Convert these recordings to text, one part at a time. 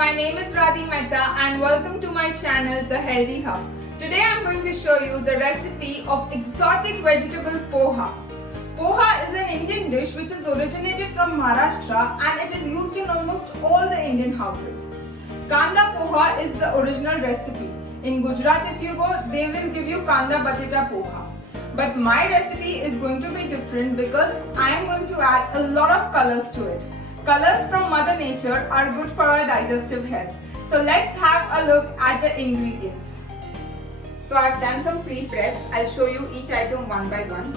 my name is Radhi Mehta and welcome to my channel The Healthy Hub. Today I am going to show you the recipe of exotic vegetable poha. Poha is an Indian dish which is originated from Maharashtra and it is used in almost all the Indian houses. Kanda poha is the original recipe. In Gujarat if you go, they will give you kanda batata poha. But my recipe is going to be different because I am going to add a lot of colors to it. Colors from Mother Nature are good for our digestive health. So let's have a look at the ingredients. So I've done some pre-preps. I'll show you each item one by one.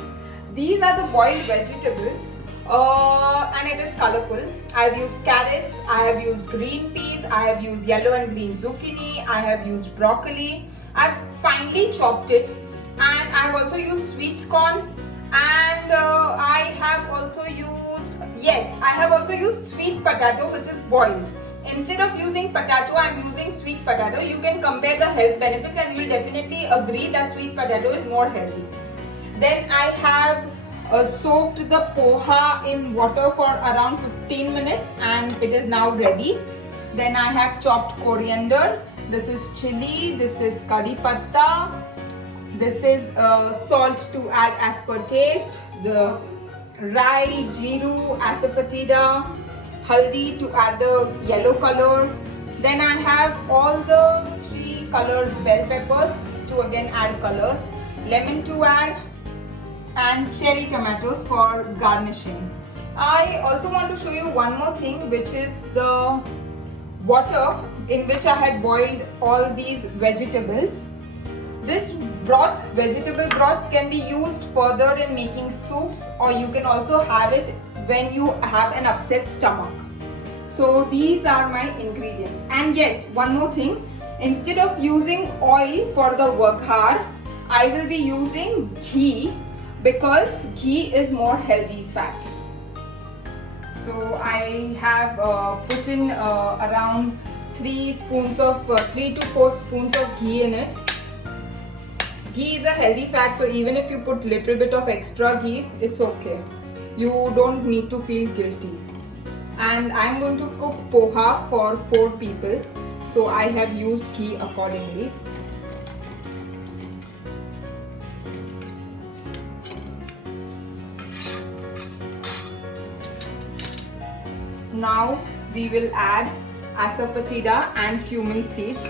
These are the boiled vegetables and it is colorful. I've used carrots, I have used green peas, I have used yellow and green zucchini, I have used broccoli. I've finely chopped it and I have also used sweet corn and I have also used sweet potato which is boiled. Instead of using potato, I am using sweet potato. You can compare the health benefits and you will definitely agree that sweet potato is more healthy. Then I have soaked the poha in water for around 15 minutes and it is now ready. Then I have chopped coriander, this is chili, this is kadhi patta, this is salt to add as per taste, the rai, jeeru, asafoetida, haldi to add the yellow color. Then I have all the 3 colored bell peppers to again add colors, lemon to add, and cherry tomatoes for garnishing. I also want to show you one more thing, which is the water in which I had boiled all these vegetables. This broth, vegetable broth, can be used further in making soups, or you can also have it when you have an upset stomach. So these are my ingredients. And yes, one more thing, instead of using oil for the vaghar, I will be using ghee because ghee is more healthy fat. So I have put in around 3 to 4 spoons of ghee in it. Ghee is a healthy fat, so even if you put little bit of extra ghee, it's okay. You don't need to feel guilty. And I'm going to cook poha for 4 people, so I have used ghee accordingly. Now we will add asafoetida and cumin seeds.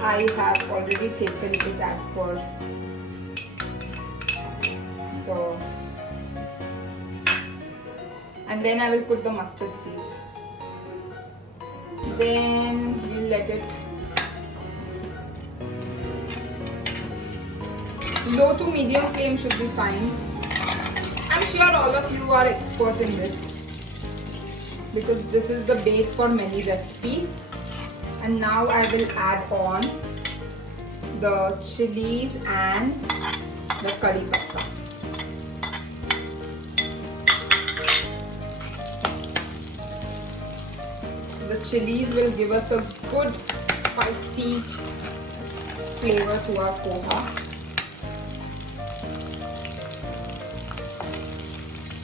I have already taken it as per the, and then I will put the mustard seeds. Then we'll let it low to medium flame should be fine. I'm sure all of you are expert in this because this is the base for many recipes. And now I will add on the chilies and the kadhi patta. The chilies will give us a good spicy flavor to our poha.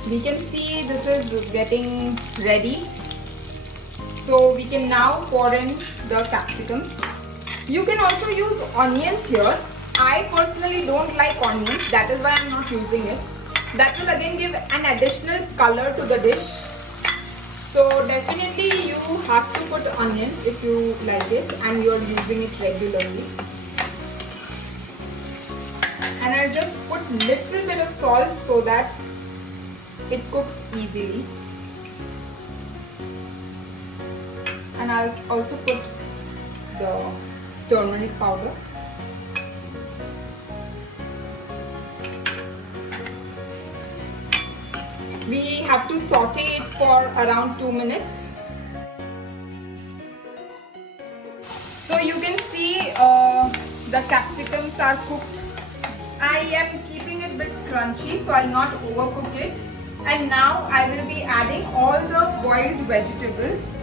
We can see this is getting ready. So we can now pour in the capsicums. You can also use onions here. I personally don't like onions, that is why I'm not using it. That will again give an additional color to the dish. So definitely you have to put onions if you like it and you are using it regularly. And I'll just put little bit of salt so that it cooks easily. And I'll also put the turmeric powder. We have to saute it for around 2 minutes. So you can see the capsicums are cooked. I am keeping it a bit crunchy, so I'll not overcook it. And now I will be adding all the boiled vegetables.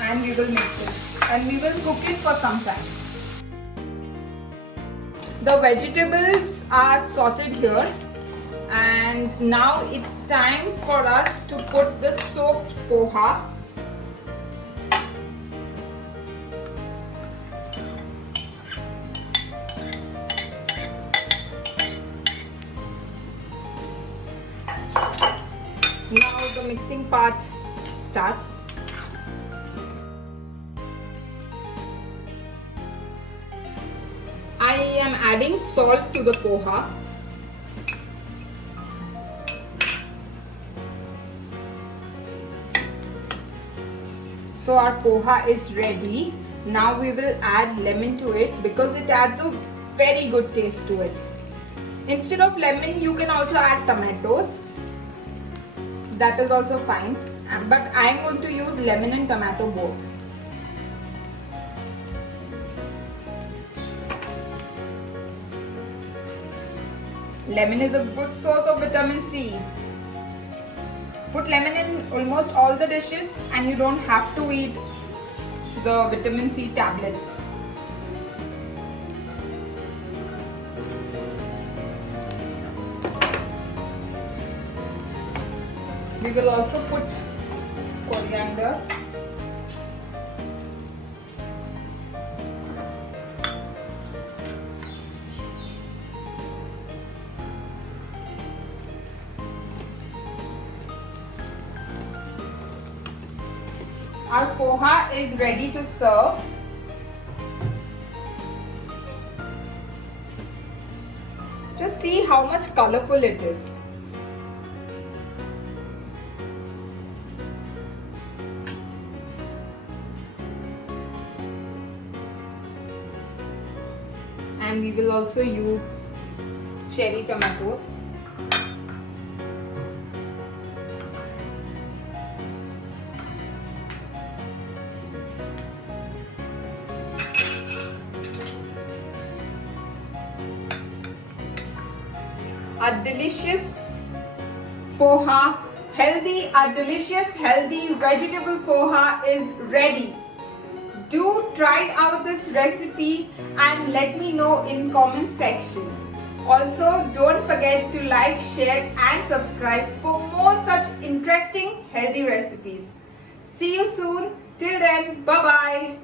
And we will mix it and we will cook it for some time. The vegetables are sorted here And now it's time for us to put the soaked poha. Now the mixing part starts. I am adding salt to the poha. So our poha is ready. Now we will add lemon to it because it adds a very good taste to it. Instead of lemon, you can also add tomatoes. That is also fine. But I am going to use lemon and tomato both. Lemon is a good source of vitamin C. Put lemon in almost all the dishes and you don't have to eat the vitamin C tablets. We will also put coriander. Our poha is ready to serve. Just see how much colorful it is. And we will also use cherry tomatoes. Our delicious poha, our delicious healthy vegetable poha is ready. Do try out this recipe and let me know in comment section. Also, don't forget to like, share and subscribe for more such interesting healthy recipes. See you soon. Till then, bye-bye.